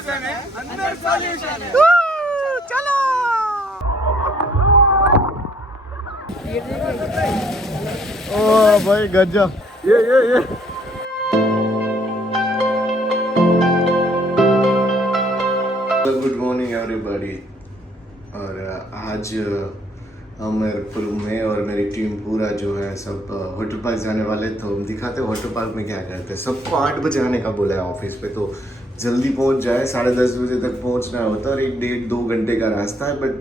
Solution है, अंदर solution है। चलो ओ भाई गजब ये गुड मॉर्निंग एवरीबॉडी। और आज मैं और मेरी टीम पूरा जो है सब वाटर पार्क जाने वाले। तो हम दिखाते हैं वाटर पार्क में क्या करते हैं। सबको 8 बजे आने का बोला है ऑफिस पे, तो जल्दी पहुंच जाए। 10:30 बजे तक पहुंचना होता है और 1-1.5-2 घंटे का रास्ता है, बट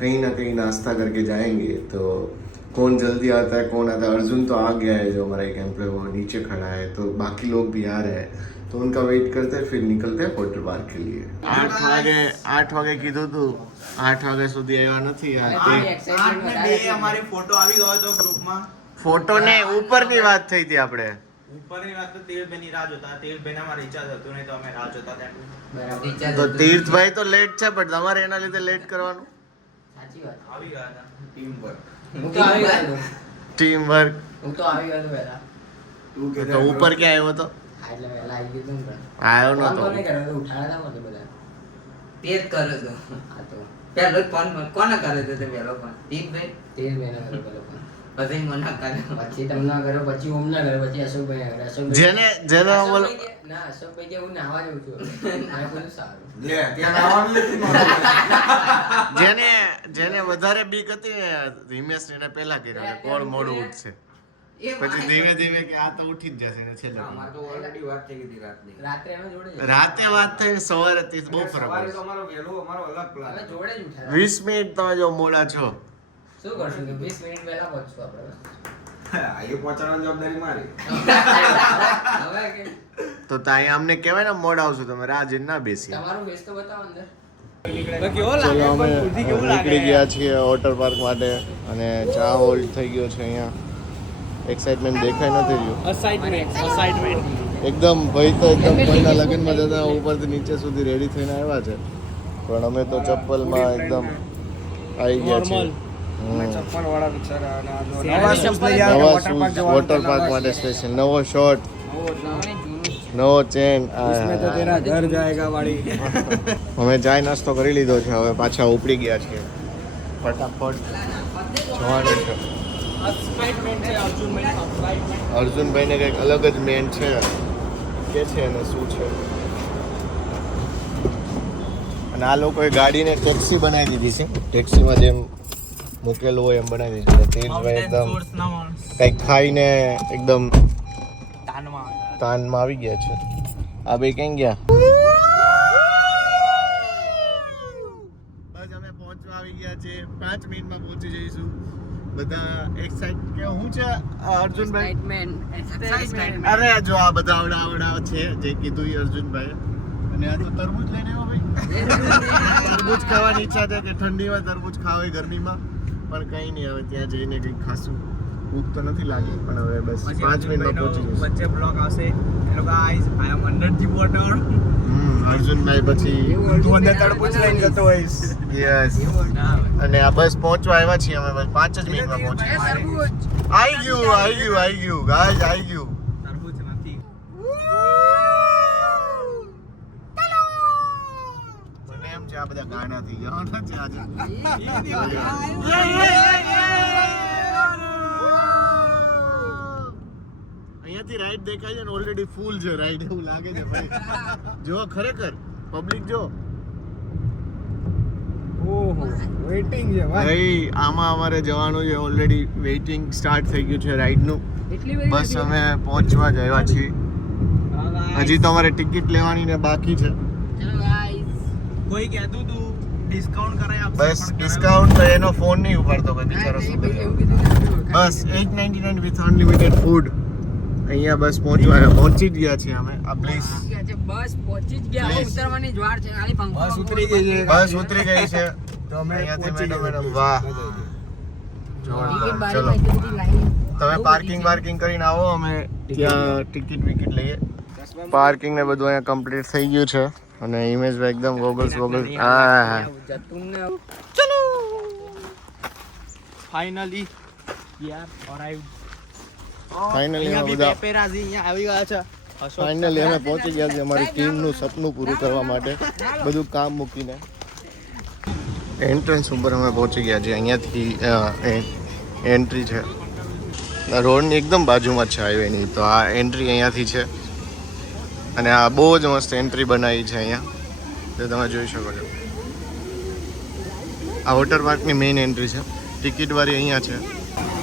कहीं ना कहीं नाश्ता करके जाएंगे। तो कौन जल्दी आता है कौन आता है। अर्जुन तो आ गया है, जो हमारा एक एम्प्लॉय वो नीचे खड़ा है, तो बाकी लोग भी आ रहे हैं, तो उनका वेट करते हैं, फिर निकलते हैं वाटर पार्क के लिए। 8 વાગે કીધું તું, 8 વાગ્યા સુધી આવ્યા નથી યાર। 8:02 અમારી ફોટો આવી ગયો તો ગ્રુપમાં। ફોટો ને ઉપરની વાત થઈ હતી આપણે। ઉપરની વાત તો તીર્થભાઈની રાહ જોતા, તીર્થભાઈને અમારે રિચાર્જ હતું નહીં, તો અમે રાહ જોતા ત્યાં। તો તીર્થભાઈ તો લેટ છે, પણ તમારે એના લીધે લેટ કરવાનું। સાચી વાત, આવી ગયા હતા ટીમ વર્ક। હું તો આવી ગયો ટીમ વર્ક। હું તો આવી ગયો પહેલા તું કે તો ઉપર ક્યાં આવ્યો તો? એટલે પહેલા આવી ગયો તું આવ્યો ફોન નતો। કોને કર્યો તો ઉઠાડ્યા હતા મને બધા તે જ કર્યો તો આ તો પહેલો જ ફોન કોને કર્યો તો તે પહેલો ફોન દીપભાઈ તેર મહિના કર્યો પેલો ફોન પછી મને કર્યો પછી તમને કર્યો પછી ઓમ ના કર્યો પછી અશોકભાઈ ના કર્યો અશોકભાઈ જેને અશોકભાઈ કે- ના અશોકભાઈ કે હું નાહવા જઉં છું આ બધું સારું લે ત્યાં આવવાનું નથી જેને વધારે બીક હતી ને હિમેશ ને પહેલા કર્યો કે કોણ મોડું ઉઠશે, પછી ધીમે ધીમે કે આ તો ઉઠી જ જશે ને છેલ્લે અમાર તો ઓલરેડી વાત થઈ ગઈ હતી રાતની। રાત્રે અમે જોડે જ રાતે વાત થઈ સવારે થી બહુ ફરક સવારે તો પડે। અમારો વહેલો અમારો અલગ પ્લાન અમે હતો। જોડે જ ઉઠાડ્યા 20 મિનિટ તમે જો મોડા છો શું કરશું કે 20 મિનિટ પહેલા પહોંચશું આપણે હા, એ પહોંચાડવાની જવાબદારી મારી। હવે કે તો ત્યાં અમને કહેવાય ને મોડા આવશું, તમે રાહ જોઈને ના બેસી। તમારું ફેસ તો બતાવો અંદર ચલો અમે નીકળી ગયા છીએ વોટર પાર્ક માટે, અને ચા હોલ્ડ થઈ ગયો છે અહીંયા। એક્સાઇટમેન્ટ દેખાઈ નથી રહ્યું એકદમ। ભાઈ તો એકદમ કોઈના લગ્નમાં જતા ઉપરથી નીચે સુધી રેડી થઈને આવ્યા છે, પણ અમે તો ચપ્પલમાં એકદમ આવી ગયા છીએ। ચપ્પલ વાળા બિચારા અને આ જો નવા શૂઝ વોટર પાર્ક માટે સ્પેશિયલ, નવો શર્ટ, નવો ચેન। इसमें तो तेरा घर जाएगा वाली। અમે ચાય નાસ્તો કરી લીધો છે, હવે પાછા ઉપડી ગયા છીએ। ફટાફટ જવાનું છે। અર્જુનભાઈને કંઈક અલગ જ મેન છે, કે છે અને શું છે। અને આ લોકોએ ગાડીને ટેક્સી બનાવી દીધી છે, ટેક્સીમાં જેમ મૂકેલું હોય એમ બનાવી દીધું છે। તેજભાઈ એકદમ કંઈક ખાઈને એકદમ તાનમાં આવી ગયા છે। આ બે ક્યાં ગયા? બસ અમે પહોંચવા આવી ગયા છે, 5 મિનિટમાં પહોંચી જઈશું। બધા એક્સાઇટ કે હું છે અર્જુનભાઈ? અરે જો આ બધા આવડા છે જે કીધું એ અર્જુનભાઈ। અને આ તો તરબૂચ લઈને આવ્યો ભાઈ। તરબૂચ ખાવાની ઈચ્છા છે કે ઠંડીમાં તરબૂચ ખાવે ગરમીમાં, પણ કંઈ નહીં, હવે ત્યાં જઈને કંઈક ખાશું। ભૂખ તો નથી લાગી, પણ હવે બસ 5 મિનિટમાં પહોંચી જઈશું। વચ્ચે બ્લોગ આવશે, hello guys I am under the water. અર્જુનભાઈ પછી તું અંદર તડબૂચ લઈને જતો હોઈશ। યસ, અને આ બસ પહોંચવા આવ્યા છીએ અમે, બસ 5 જ મિનિટમાં પહોંચી। આવી ગયું ગાઈસ, આવી ગયું। તરબૂચ નથી। મને એમ છે આ બધા ગાણા થઈ જવાના છે આજે। અહીંયાથી રાઈડ દેખાય છે ને ઓલરેડી ફૂલ છે રાઈડ, એવું લાગે છે ભાઈ। જો ખરેખર પબ્લિક જો ઓહો વેઇટિંગ છે ભાઈ, આમાં અમારે જવાનું છે, ઓલરેડી વેઇટિંગ સ્ટાર્ટ થઈ ગયું છે રાઈડનું। બસ અમે પહોંચવા જ આવ્યા છીએ, હજી તો અમારે ટિકિટ લેવાની ને બાકી છે। કોઈ કહેતું તું ડિસ્કાઉન્ટ કરાય આપશે, બસ ડિસ્કાઉન્ટ તો એનો ફોન નહીં ઉપાડતો ભાઈ બિચારો, શું કરીએ। બસ 899 વિથ અનલિમિટેડ ફૂડ। અહીંયા બસ પહોંચી જ ગયા છીએ અમે। આ પ્લીઝ બસ પહોંચી જ ગયા, ઉતરવાની જ વાર છે, ખાલી પંખો બસ ઉતરી ગઈ છે। બસ ઉતરી ગઈ છે તો અમે અહીંયાથી પહોંચી મેડમ ગયા। વાહ જોરદાર। ચલો તમે પાર્કિંગ કરીને આવો, અમે ત્યાં ટિકિટ વિકિટ લઈએ। પાર્કિંગ ને બધું અહીંયા કમ્પ્લીટ થઈ ગયું છે, અને ઇમેજભાઈ એકદમ ગોગલ્સ હા ચલો ફાઇનલી યાર અરાઇવ્ડ। ફાઇનલી અહીંયા બી બધા પેપેરાઝી અહીંયા આવી ગયા છે। ફાઇનલી અમે પહોંચી ગયા છીએ અમારી ટીમનું સપનું પૂરું કરવા માટે બધું કામ મૂકીને. એન્ટ્રન્સ ઉપર અમે પહોંચી ગયા છીએ. અહીંયાથી એન્ટ્રી છે, રોડની એકદમ બાજુમાં જ છે હાઈવેની. તો આ એન્ટ્રી અહીંયાથી છે અને આ બહુ જ મસ્ત એન્ટ્રી બનાવી છે અહીંયા, તો તમે જોઈ શકો છો. આ વોટર પાર્કની મેઇન એન્ટ્રી છે. ટિકિટવાળી અહીંયા છે.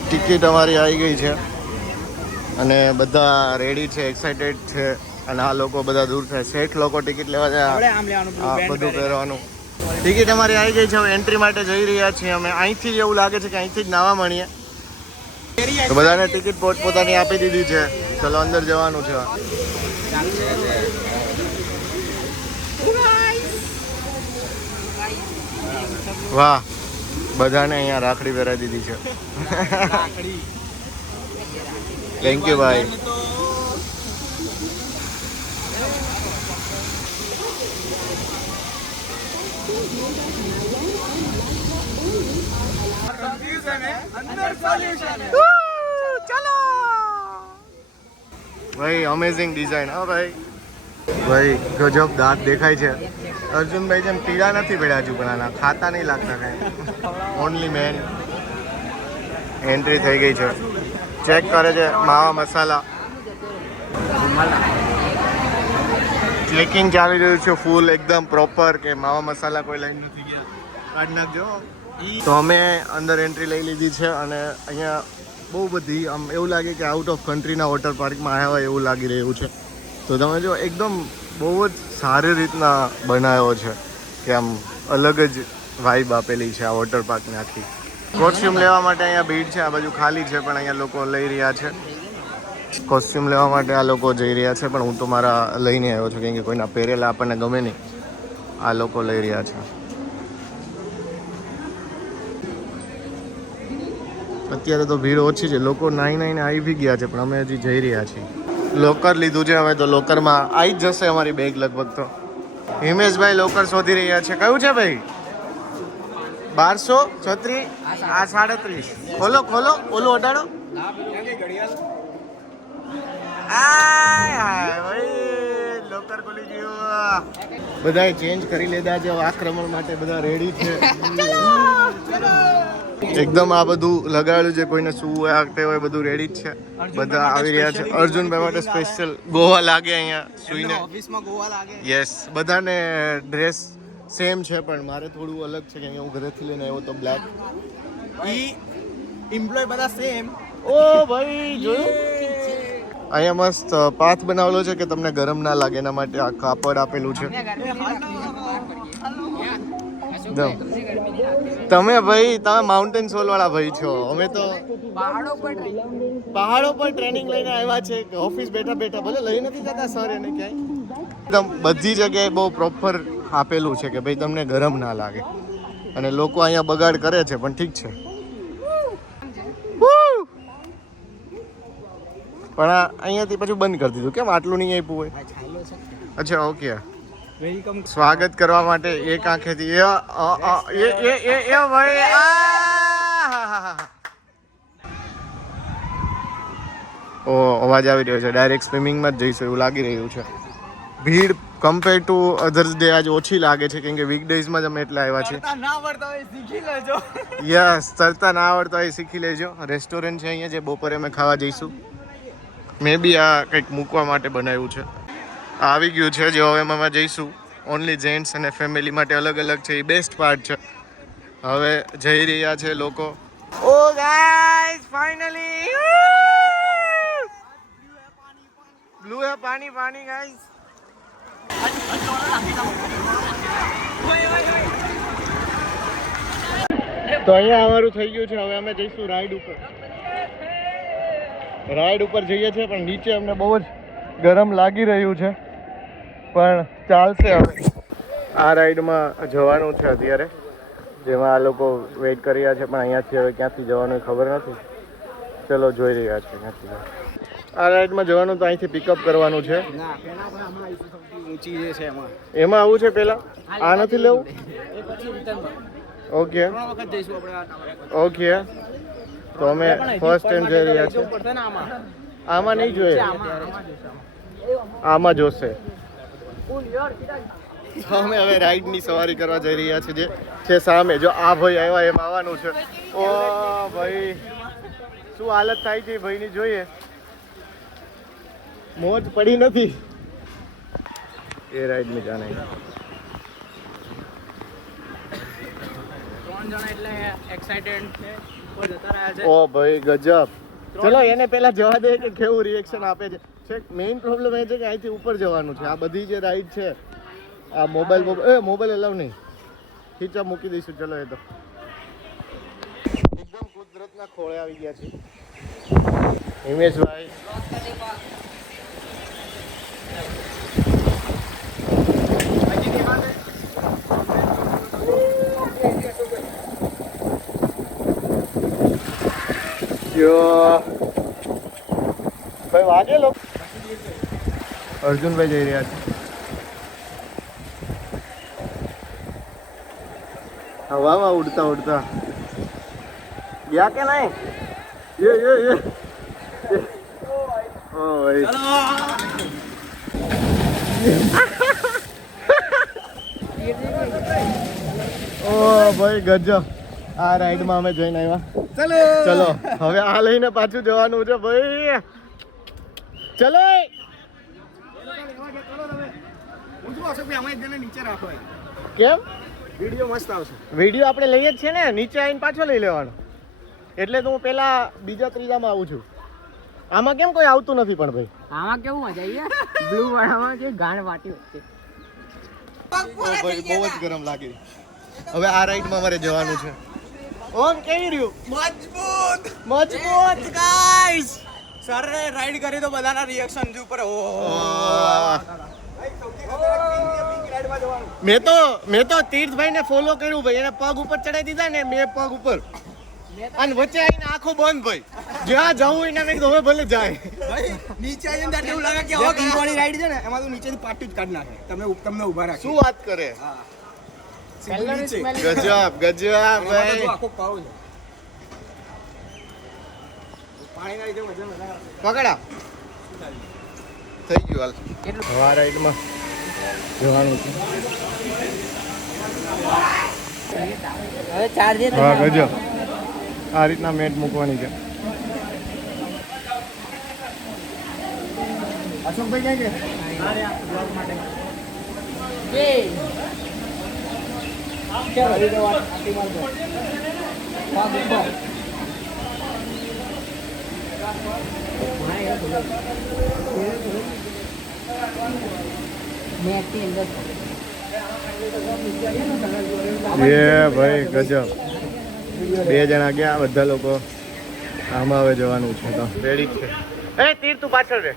ટિકિટ અમારી આવી ગઈ છે અને બધા રેડી છે, એક્સાઇટેડ છે. અને આ લોકો બધા દૂર છે, શેઠ લોકો ટિકિટ લેવા જાય, આ બધું પહેરવાનું. ટિકિટ અમારી આવી ગઈ છે. હવે એન્ટ્રી માટે જઈ રહ્યા છીએ અમે. અહીંથી જ એવું લાગે છે કે અહીંથી જ નાવા મળીએ. તો બધાને ટિકિટ પોતપોતાની આપી દીધી છે. ચલો અંદર જવાનું છે. વાહ, બધાને અહીંયા રાખડી પહેરાવી દીધી છે. થેન્ક યુ ભાઈ. ભાઈ અમેઝિંગ ડિઝાઇન. હા ભાઈ ગજબ દાંત દેખાય છે. અર્જુનભાઈ જેમ પીળા નથી પડ્યા હજુ, પણ આના ખાતા નહીં લાગતા કઈ. ઓનલી મેન એન્ટ્રી થઈ ગઈ છે. ચેક કરે છે માવા મસાલા. ચેકિંગ ચાલી રહ્યું છે ફૂલ એકદમ પ્રોપર, કે માવા મસાલા કોઈ લાઈન નથી ગયા. કાઢી નાખજો. તો અમે અંદર એન્ટ્રી લઈ લીધી છે અને અહીંયા બહુ બધી આમ એવું લાગે કે આઉટ ઓફ કન્ટ્રીના વોટર પાર્કમાં આવ્યા હોય એવું લાગી રહ્યું છે. તો તમે જો એકદમ બહુ જ સારી રીતના બનાવ્યો છે, કે આમ અલગ જ વાઇબ આપેલી છે આ વોટર પાર્કને આખી. કોસ્ટ્યુમ લેવા માટે અહીંયા ભીડ છે. આ બાજુ ખાલી છે પણ અહીંયા લોકો લઈ રહ્યા છે. કોસ્ટ્યુમ લેવા માટે આ લોકો જઈ રહ્યા છે, પણ હું તો મારા લઈને આવ્યો છું, કેમ કે કોઈના પહેરેલા આપણને ગમે નહીં. આ લોકો લઈ રહ્યા છે. અત્યારે તો ભીડ ઓછી છે, લોકો નાઈને આવી ગયા છે, પણ અમે હજી જઈ રહ્યા છીએ. લોકર લીધું છે હવે, તો લોકરમાં આવી જ જશે અમારી બેગ લગભગ. તો હિમેશભાઈ લોકર શોધી રહ્યા છે. કયું છે ભાઈ? 1236 આ 37. ખોલો ઓલું ઓટાડો. લોકર ખોલી ગયું. બધાએ ચેન્જ કરી લીધા છે. આક્રમણ માટે બધા રેડી છે. એકદમ આ બધું લગાડ્યું છે. કોઈને શું હોય બધું રેડી જ છે. બધા આવી રહ્યા છે. અર્જુનભાઈ માટે સ્પેશિયલ ગોવા લાગે અહીંયા સુઈને. ઓફિસમાં ગોવા લાગે. યસ, બધાને ડ્રેસ સેમ છે, પણ મારે થોડું અલગ છે, કે હું ઘરેથી લઈને આવ્યો તો બ્લેક. ઈ એમ્પ્લોય બધા સેમ. ઓ ભાઈ જોયું, અહીંયા મસ્ત પાથ બનાવેલો છે કે તમને ગરમ ના લાગે એના માટે આ કાપડ આપેલું છે. તમે માઉન્ટેન સોલ વાળા ભાઈ છો. અમે તો પહાડો પર ટ્રેનિંગ લઈને આવ્યા છે, કે ઓફિસ બેઠા ભલે લઈ નથી જતા સર એને ક્યાંય. એકદમ બધી જગ્યાએ બહુ પ્રોપર આપેલું છે કે ભાઈ તમને ગરમ ના લાગે. અને લોકો અહીંયા બગાડ કરે છે, પણ ઠીક છે. પણ અહીંયાથી પછી બંધ કરી દીધું. કેમ આટલું નહીં આપ્યું હોય? અચ્છા, ઓકે. વેલકમ. સ્વાગત કરવા માટે એક આંખેથી ભાઈ. ઓ અવાજ આવી રહ્યો છે. ડાયરેક્ટ સ્વિમિંગમાં જ જઈશું એવું લાગી રહ્યું છે. ભીડ કમ્પેર ટુ અધર્સ ડે આજ ઓછી લાગે છે, કેમ કે વીકડેઝમાં જ અમે એટલા આવ્યા છીએ. ના આવડતા હોય શીખી લેજો. યસ, તરતા ના આવડતા હોય શીખી લેજો. રેસ્ટોરન્ટ છે અહીંયા, જે બપોરે અમે ખાવા જઈશું. મે બી આ કંઈક મૂકવા માટે બનાવ્યું છે. આવી ગયું છે જે હવે અમે જઈશું. ઓનલી જેન્ટ્સ અને ફેમિલી માટે અલગ અલગ છે. એ બેસ્ટ પાર્ટ છે. હવે જઈ રહ્યા છે લોકો. ઓ ગાઈસ, ફાઇનલી બ્લુ હે પાણી ગાઈસ. તો અહીંયા અમારું થઈ ગયું છે. હવે અમે જઈશું રાઈડ ઉપર જઈએ છીએ, પણ નીચે અમને બહુ જ ગરમ લાગી રહ્યું છે, પણ ચાલશે. હવે આ રાઈડમાં જવાનું છે અત્યારે, જેમાં આ લોકો વેઇટ કરી રહ્યા છે, પણ અહીંયાથી હવે ક્યાંથી જવાનું ખબર નથી. ચલો જોઈ રહ્યા છે ક્યાંથી જવાનું. આ રાઈડમાં જવાનું તો અહીંથી પિકઅપ કરવાનું છે. એમાં આવું છે પહેલા? આ નથી લેવું? ઓકે તો અમે ફર્સ્ટ ટાઈમ જઈ રહ્યા છીએ. આમાં નહીં જોઈએ. આમાં જોશે. તો અમે હવે રાઈડની સવારી કરવા જઈ રહ્યા છીએ જે છે સામે. જો આ ભાઈ આવ્યા એમ આવવાનું છે. ઓ ભાઈ શું હાલત થાય છે ભાઈની જોઈએ. મોજ પડી નથી એ રાઈડ में जाना है. 3 જણા એટલે એક્સાઇટેડ છે. કોઈ જતા રહ્યા છે. ઓ ભાઈ ગજબ. ચલો એને પહેલા જવા દે કે કેવું રિએક્શન આપે છે. મેઇન પ્રોબ્લેમ એ છે કે અહીંથી ઉપર જવાનું છે. આ બધી જે રાઈડ છે આ મોબાઈલ એલાવ નહીં. ખીચા મૂકી દઈશું. ચલો એ તો એકદમ કુદરતના ખોળે આવી ગયા છે. હિમેશભાઈ ભાઈ વાગે લો. અર્જુનભાઈ જઈ રહ્યા છે. હવામાં ઉડતા ઉડતા ગયા કે નહીં? યે ઓ ભાઈ ઓ ભાઈ ગજબ. આ રાઈડમાં અમે જઈને આવ્યા. ચલો હવે આ લઈને પાછું જવાનું છે ભાઈ. ચલો કેમ? વિડિયો મસ્ત આવશે. વિડીયો આપણે લઈએ જ છે ને. નીચે આવીને પાછો લઈ લેવાનો. એટલે તો હું પેલા બીજા ત્રીજામાં આવું છું. આમાં કેમ કોઈ આવતું નથી પણ ભાઈ? આમાં કેવું મજા આવી બ્લુ વાળામાં જે ગાણ વાટી વચ્ચે ભાઈ બહુ જ ગરમ લાગી. હવે આ રાઈડમાં અમારે જવાનું છે. ઓમ કેવી રહ્યું? મજબૂત ગાઈસ. સર રાઈડ કરી તો બધાના રિએક્શન ઉપર મેં તો તીર્થભાઈ ને ફોલો કર્યું ભાઈ. એને પગ ઉપર ચડાવી દીધા ને મેં પગ ઉપર અને વચ્ચે આવીને આંખો બંધ ભાઈ. જ્યાં જવું એને મેં હવે ભલે જાય. નીચે આવીને ત્યારે એવું લાગે કે હવે ગીરવાળી રાઈડ છે ને એમાં તો નીચેથી પાટી જ કાઢી નાખે. તમને ઊભા રાખે. શું વાત કરે? ગજબ ભાઈ. આખો પાવ છે. પાણીના લીધે વજન વધારે. પકડા થઈ ગયું. હાલ હવા રાઈડમાં જવાનું છે. હવે ચાર્જે હા ગજબ. આ રીતના મેટ મૂકવાની છે. અશોકભાઈ ક્યાં એ ભાઈ ગજબ. 2 જણા ગયા. બધા લોકો આમાં હવે જવાનું છે. તો રેડી છે. એ તીર તું પાછળ રે.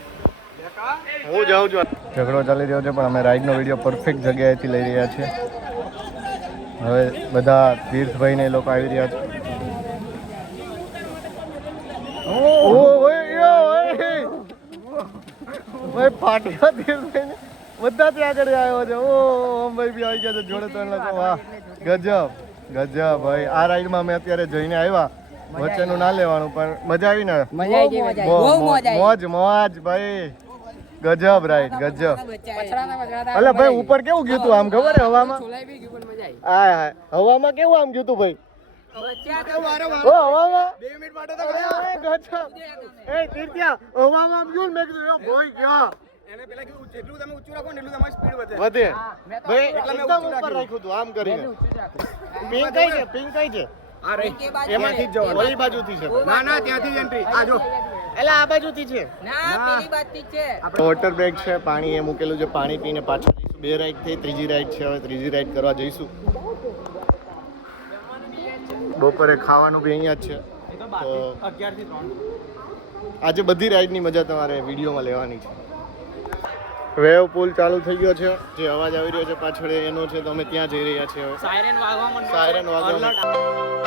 હું જાઉં છું. ઝઘડો ચાલી રહ્યો છે પણ અમે રાઈડનો વિડીયો પરફેક્ટ જગ્યાએથી લઈ રહ્યા છીએ. હવે બધા તીર્થભાઈ ને એ લોકો આવી રહ્યા છે. ભાઈ ફાટ્યા તીર્થભાઈ ને બધા ત્યાં આગળ આવ્યો છે. ઓ ભાઈ બી આવી ગયા છે જોડે. 3 લોકો. વાહ ગજબ ભાઈ. આ રાઈડમાં અમે અત્યારે જઈને આવ્યા. વચ્ચેનું ના લેવાનું પણ મજા આવી ને? મોજ ભાઈ. ગજબ રાઈડ ગજબ. અલે ભાઈ ઉપર કેવું ગયું તું આમ ખબર હવામાં? હા હવામાં કેવું આમ ગયું તું ભાઈ? હવામાં 2 મિનિટ માટે તો ગજબ. એ તીર્થિયા હવામાં આમ ગયું મેં કીધું ભાઈ ક્યાં એને પેલા કીધું જેટલું તમે ઊંચું રાખો ને એટલું તમારી સ્પીડ વધે. એટલે ભાઈ મેં એકદમ ઊંચું ઉપર રાખ્યું તું આમ કરીને. પિંક કઈ છે? આ રહી એમાંથી જ જવાનું. ઓલી બાજુથી છે. ના ત્યાંથી જ એન્ટ્રી. આ જો એટલે આ બાજુથી છે. ના પેલી બાજુથી છે. વોટર બ્રેક છે. પાણી એ મૂકેલું છે. પાણી પીને પાછા જઈશું. 2 રાઈડ થઈ. ત્રીજી રાઈડ છે. હવે ત્રીજી રાઈડ કરવા જઈશું. બપોરે ખાવાનું બી અહીંયા જ છે. તો 11 થી 3 આજે બધી રાઈડની મજા તમારે વિડીયોમાં લેવાની છે. વેવ પુલ ચાલુ થઈ ગયો છે. જે અવાજ આવી રહ્યો છે પાછળ એનો છે. તો અમે ત્યાં જઈ રહ્યા છીએ હવે. સાયરન વાગવા માંડ્યો. સાયરન વાગવા.